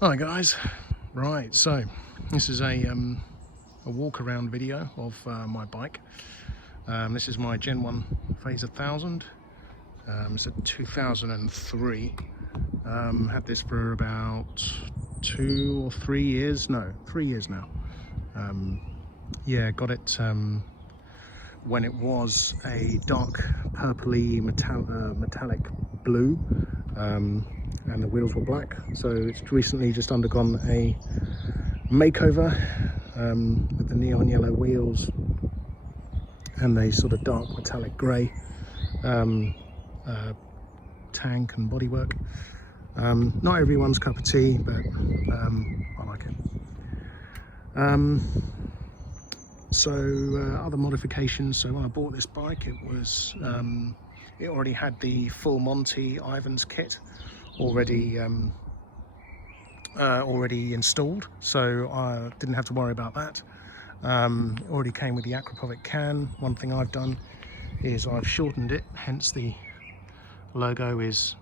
Hi guys, right, so this is a walk around video of my bike. This is my Gen 1 Fazer 1000. It's a 2003. Had this for about 2 or 3 years, no, 3 years now. Yeah, got it when it was a dark purpley metallic blue, and the wheels were black. So it's recently just undergone a makeover with the neon yellow wheels and the sort of dark metallic grey tank and bodywork. Not everyone's cup of tea, but I like it. Other modifications. So when I bought this bike, it was it already had the full Monty Ivans kit already installed, so I didn't have to worry about that. It already came with the Aquapovic can. One thing I've done is I've shortened it, hence the logo is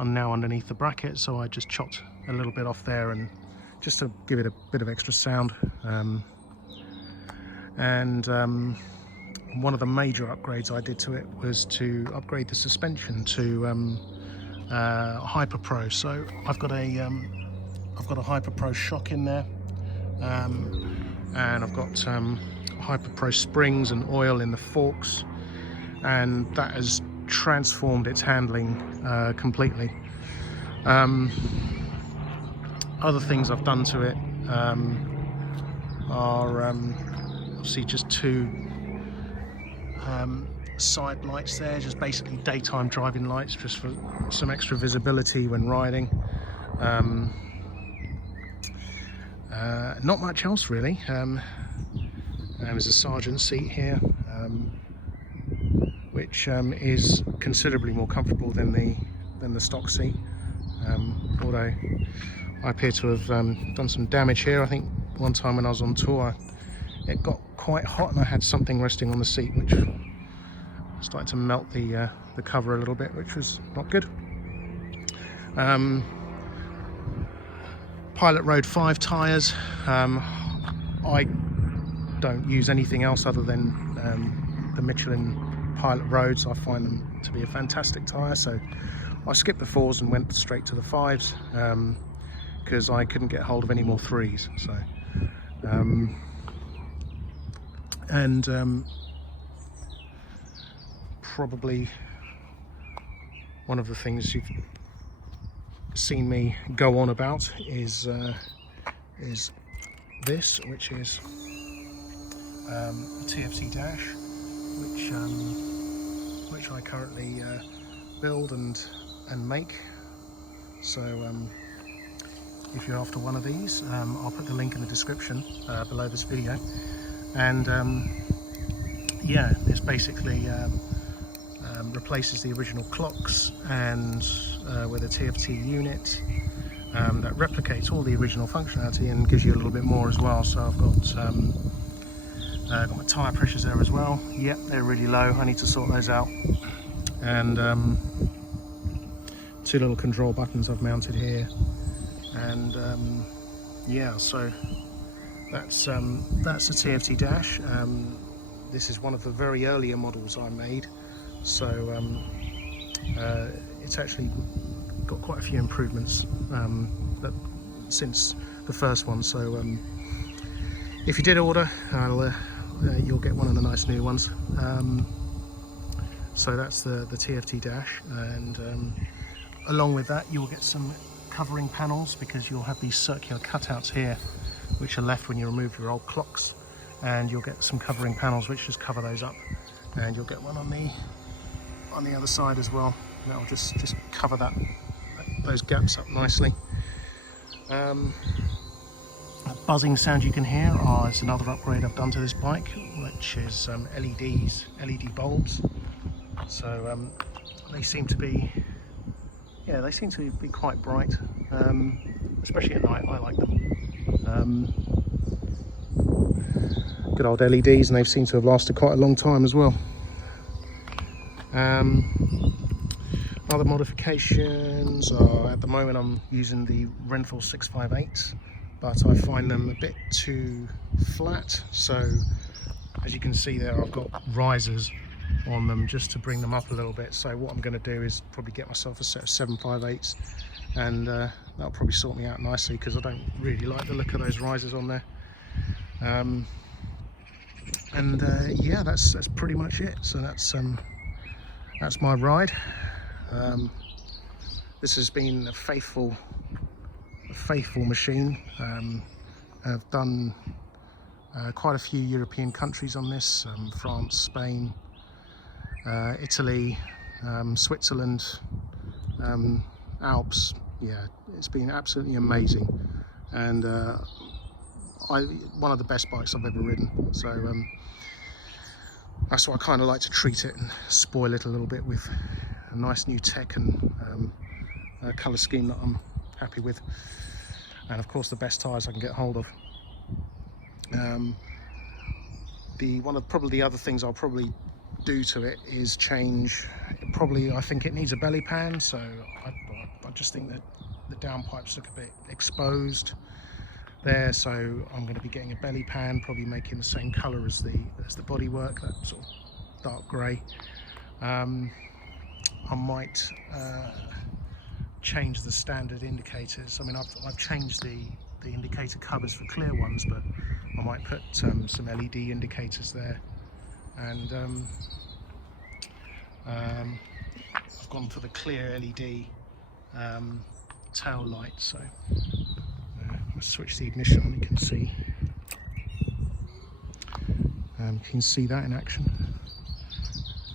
I'm now underneath the bracket, so I just chopped a little bit off there and just to give it a bit of extra sound. One of the major upgrades I did to it was to upgrade the suspension to Hyper Pro. So I've got a Hyper Pro shock in there, and I've got Hyper Pro springs and oil in the forks, and that has transformed its handling completely. Other things I've done to it are obviously just two side lights there, just basically daytime driving lights, just for some extra visibility when riding. Not much else really. There's a sergeant seat here, which is considerably more comfortable than the stock seat, although I appear to have done some damage here. I think one time when I was on tour it got quite hot and I had something resting on the seat which started to melt the cover a little bit, which was not good. Pilot Road 5 tyres. I don't use anything else other than the Michelin Pilot Roads. I find them to be a fantastic tyre, so I skipped the 4s and went straight to the 5s because I couldn't get hold of any more 3s. So probably one of the things you've seen me go on about is this, which is the TFT Dash, which I currently build and make. So if you're after one of these, I'll put the link in the description below this video. And yeah, this basically replaces the original clocks and with a TFT unit that replicates all the original functionality and gives you a little bit more as well. So I've got my tyre pressures there as well. Yep, they're really low. I need to sort those out. And two little control buttons I've mounted here. And yeah, so that's the TFT Dash. This is one of the very earlier models I made, so it's actually got quite a few improvements since the first one. So if you did order, you'll get one of the nice new ones. So that's the TFT Dash, and along with that you'll get some covering panels, because you'll have these circular cutouts here which are left when you remove your old clocks, and you'll get some covering panels which just cover those up, and you'll get one on the other side as well. That'll just cover those gaps up nicely. That buzzing sound you can hear is another upgrade I've done to this bike, which is LED bulbs. So they seem to be quite bright, especially at night. I like them. Good old LEDs, and they seem to have lasted quite a long time as well. Other modifications are, at the moment I'm using the Renthal 658s, but I find them a bit too flat, so as you can see there, I've got risers on them just to bring them up a little bit. So what I'm going to do is probably get myself a set of 758s, and that'll probably sort me out nicely, because I don't really like the look of those risers on there. Yeah, that's pretty much it. So that's my ride. This has been a faithful machine. I've done quite a few European countries on this: France, Spain, Italy, Switzerland, Alps. Yeah, it's been absolutely amazing, and one of the best bikes I've ever ridden. So that's why I kind of like to treat it and spoil it a little bit with a nice new tech and a colour scheme that I'm happy with, and of course the best tyres I can get hold of. Probably the other things I'll probably do to it is change. I think it needs a belly pan, so I just think that the downpipes look a bit exposed there, so I'm going to be getting a belly pan, probably making the same colour as the bodywork, that sort of dark grey. I might change the standard indicators. I mean, I've changed the indicator covers for clear ones, but I might put some LED indicators there, and I've gone for the clear LED tail light. So I'll switch the ignition on. You can see that in action.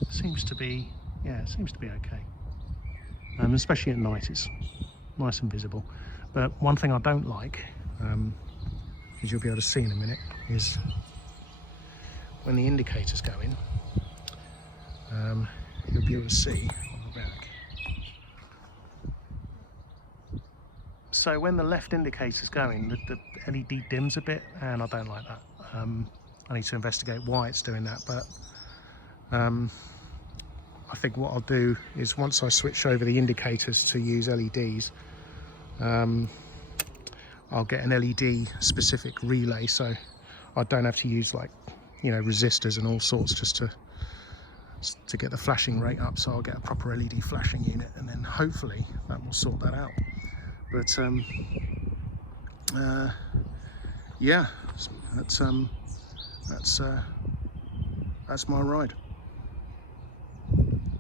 Seems to be okay. Especially at night, it's nice and visible. But one thing I don't like, as you'll be able to see in a minute, is when the indicators go in, you'll be able to see on the back. So when the left indicator's going, the LED dims a bit, and I don't like that. I need to investigate why it's doing that, but I think what I'll do is, once I switch over the indicators to use LEDs, I'll get an LED specific relay, so I don't have to use, like, you know, resistors and all sorts just to get the flashing rate up. So I'll get a proper LED flashing unit, and then hopefully that will sort that out. But yeah, that's my ride.